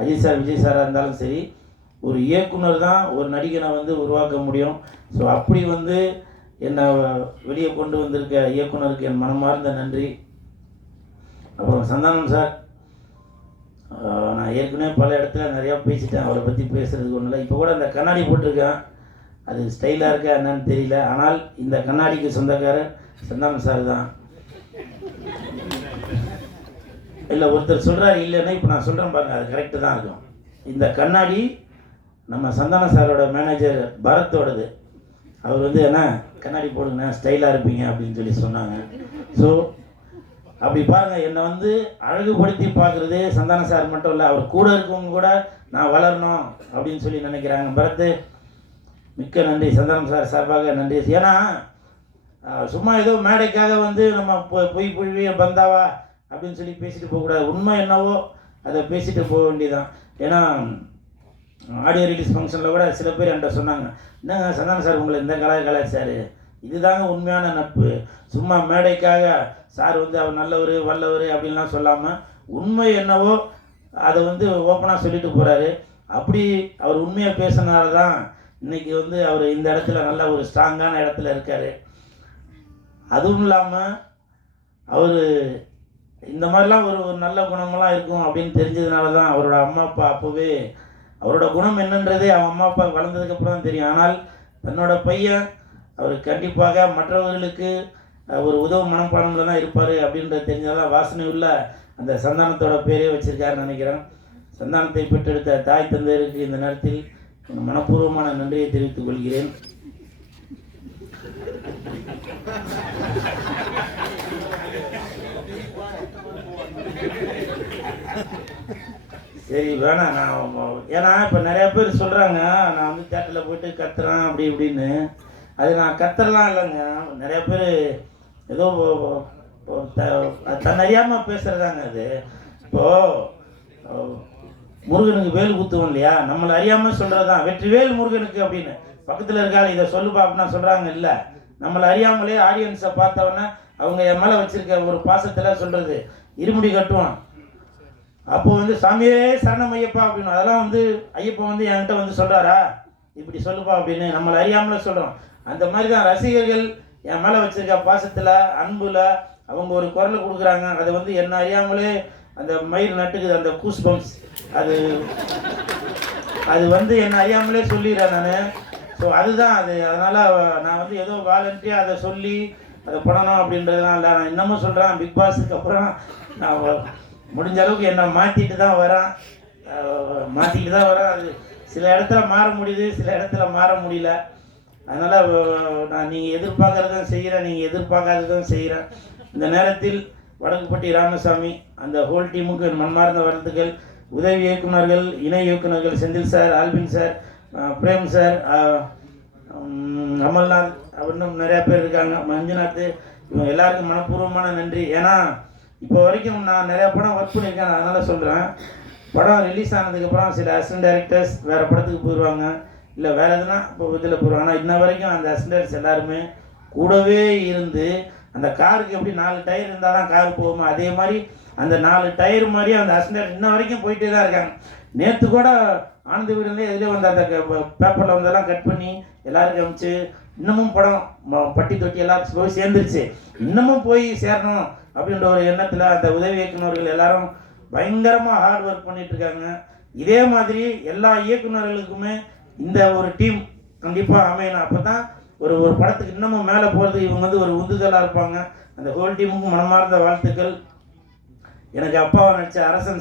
Ajith sir Vijay சாராக இருந்தாலும் சரி ஒரு இயக்குனர் தான் ஒரு நடிகனை வந்து உருவாக்க முடியும். ஸோ அப்படி வந்து என்னை வெளியே கொண்டு வந்திருக்க இயக்குனருக்கு என் மனமார்ந்த நன்றி. அப்புறம் சந்தானம் சார் நான் ஏற்கனவே பல இடத்துல நிறையா பேசிட்டேன். அவரை பற்றி பேசுகிறதுக்கு ஒன்றும் இல்லை. இப்போ கூட அந்த கண்ணாடி போட்டிருக்கேன். அது ஸ்டைலாக இருக்கா என்னன்னு தெரியல. ஆனால் இந்த கண்ணாடிக்கு சொந்தக்காரர் சந்தானம் சார் தான். இல்லை ஒருத்தர் சொல்கிறாரு இல்லைன்னா இப்போ நான் சொல்கிறேன் பாருங்க அது கரெக்டு தான் இருக்கும். இந்த கண்ணாடி நம்ம சந்தான சாரோட மேனேஜர் பரத்தோடது. அவர் வந்து என்ன கண்ணாடி போடுங்கண்ணா ஸ்டைலாக இருப்பீங்க அப்படின்னு சொல்லி சொன்னாங்க. ஸோ அப்படி பாருங்க என்னை வந்து அழகுபடுத்தி பார்க்குறது சந்தான சார் மட்டும் இல்லை அவர் கூட இருக்கவங்க கூட நான் வளரணும் அப்படின்னு சொல்லி நினைக்கிறாங்க. பரத் மிக்க நன்றி சந்தானம் சார் சார்பாக நன்றி. ஏன்னா சும்மா ஏதோ மேடைக்காக வந்து நம்ம பொய் பொய் பொழிவிய பந்தாவா அப்படின்னு சொல்லி பேசிட்டு போகக்கூடாது. உண்மை என்னவோ அதை பேசிட்டு போக வேண்டியதான் ஏன்னா ஆடியோ ரிலீஸ் ஃபங்க்ஷனில் கூட சில பேர் என்கிட்ட சொன்னாங்க என்னங்க சந்தான சார் உங்களை இந்த கலா கலாச்சாரு இதுதாங்க உண்மையான நட்பு. சும்மா மேடைக்காக சார் வந்து அவர் நல்லவர் வல்லவர் அப்படின்லாம் சொல்லாமல் உண்மை என்னவோ அதை வந்து ஓப்பனாக சொல்லிட்டு போகிறாரு அப்படி அவர் உண்மையை பேசினால தான் இன்னைக்கு வந்து அவர் இந்த இடத்துல நல்ல ஒரு ஸ்ட்ராங்கான இடத்துல இருக்கார். அதுவும் இல்லாமல் அவர் இந்த மாதிரிலாம் ஒரு ஒரு நல்ல குணமெல்லாம் இருக்கும் அப்படின்னு தெரிஞ்சதுனால தான் அவரோட அம்மா அப்பா அப்போவே அவரோட குணம் என்னன்றதே அவன் அம்மா அப்பா வளர்ந்ததுக்கப்புறம் தான் தெரியும். ஆனால் தன்னோட பையன் அவர் கண்டிப்பாக மற்றவர்களுக்கு ஒரு உதவும் மனப்பான்மையில் தான் இருப்பார் அப்படின்றது தெரிஞ்சதால் வாசனை உள்ள அந்த சந்தானத்தோட பேரே வச்சிருக்காருன்னு நினைக்கிறேன். சந்தானத்தை பெற்றெடுத்த தாய் தந்தையருக்கு இந்த நேரத்தில் மனப்பூர்வமான நன்றியை தெரிவித்துக் கொள்கிறேன். சரி வேணாம் நான் ஏன்னா இப்போ நிறையா பேர் சொல்கிறாங்க நான் வந்து தேட்டரில் போயிட்டு கத்துறேன் அப்படி இப்படின்னு. அது நான் கத்துறலாம் இல்லைங்க. நிறையா பேர் ஏதோ தன்னறியாமல் பேசுகிறதாங்க அது இப்போது முருகனுக்கு வேல் குத்துவோம் இல்லையா? நம்மளை அறியாமல் சொல்கிறது தான் வெற்றி வேல் முருகனுக்கு அப்படின்னு. பக்கத்தில் இருக்காள் இதை சொல்லுப்பா அப்படின்னா சொல்கிறாங்க இல்லை. நம்மளை அறியாமலே ஆடியன்ஸை பார்த்தவொன்னே அவங்க என் மேலே வச்சுருக்க ஒரு பாசத்தில் சொல்கிறது இருமுடி கட்டுவான். அப்போ வந்து சாமியே சரணம் ஐயப்பா அப்படின்னு. அதெல்லாம் வந்து ஐயப்பா வந்து என்கிட்ட வந்து சொல்கிறாரா இப்படி சொல்லுப்பா அப்படின்னு நம்மளை அறியாமலே சொல்கிறோம் அந்த மாதிரி தான் ரசிகர்கள் என் மேலே வச்சுருக்க பாசத்தில் அன்பில் அவங்க ஒரு குரலை கொடுக்குறாங்க. அதை வந்து என்ன அறியாமலே அந்த மயில் நட்டுக்குது அந்த கூஸ் பம்ப்ஸ் அது அது வந்து என்ன அறியாமலே சொல்லிடுறேன் நான். ஸோ அதுதான் அது. அதனால் நான் வந்து ஏதோ வாலண்டியாக அதை சொல்லி அதை பண்ணணும் அப்படின்றதுலாம் இல்லை நான் இன்னமும் சொல்கிறேன் பிக் பாஸுக்கு அப்புறம் நான் முடிஞ்ச அளவுக்கு என்னை மாற்றிட்டு தான் வரேன். மாற்றிட்டு தான் வரேன். அது சில இடத்துல மாற முடியுது சில இடத்துல மாற முடியல. அதனால் நான் நீங்கள் எதிர்பார்க்குறதும் செய்கிறேன் நீங்கள் எதிர்பார்க்காததும் செய்கிறேன் இந்த நேரத்தில் வடக்குப்பட்டி ராமசாமி அந்த ஹோல் டீமுக்கு மன்மார்ந்த வாழ்த்துக்கள். உதவி இயக்குநர்கள் இணை இயக்குநர்கள் Senthil sir Albin sir Prem sir Amalnath இன்னும் நிறையா பேர் இருக்காங்க. மஞ்சுநாத் இவங்க எல்லாருக்கும் மனப்பூர்வமான நன்றி. ஏன்னா இப்போ வரைக்கும் நான் நிறையா படம் ஒர்க் பண்ணியிருக்கேன் அதனால் சொல்கிறேன் படம் ரிலீஸ் ஆனதுக்கப்புறம் சில அசிஸ்டன்ட் டைரக்டர்ஸ் வேறு படத்துக்கு போயிடுவாங்க இல்லை வேறு எதுனா இப்போ இதில் போயிடுவாங்க ஆனால் இன்ன வரைக்கும் அந்த அசிஸ்டன்ட்ஸ் எல்லாருமே கூடவே இருந்து அந்த காருக்கு எப்படி நாலு டயர் இருந்தால் தான் கார் போகுமோ அதே மாதிரி அந்த நாலு டயர் மாதிரி அந்த அசிஸ்டன்ட் இன்ன வரைக்கும் போயிட்டே தான் இருக்காங்க. நேற்று கூட ஆனந்த வீடுலேயே எதுலேயே வந்து அந்த பேப்பரில் வந்தெல்லாம் கட் பண்ணி எல்லாருக்கும் அமிச்சு இன்னமும் படம் ம- பட்டி தொட்டி எல்லாரும் போய் சேர்ந்துருச்சு. இன்னமும் போய் சேரணும். அப்படின்ற ஒரு எண்ணத்தில் அந்த உதவி இயக்குனர்கள் எல்லாரும் பயங்கரமாக ஹார்ட் ஒர்க் பண்ணிட்டு இருக்காங்க. இதே மாதிரி எல்லா இயக்குநர்களுக்குமே இந்த ஒரு டீம் கண்டிப்பாக அமையணும். அப்போ தான் ஒரு ஒரு படத்துக்கு இன்னமும் மேலே போகிறது இவங்க வந்து ஒரு உந்துதலாக இருப்பாங்க. அந்த ஹோல் டீமுக்கும் மனமார்ந்த வாழ்த்துக்கள். எனக்கு அப்பாவை நடித்த அரசன்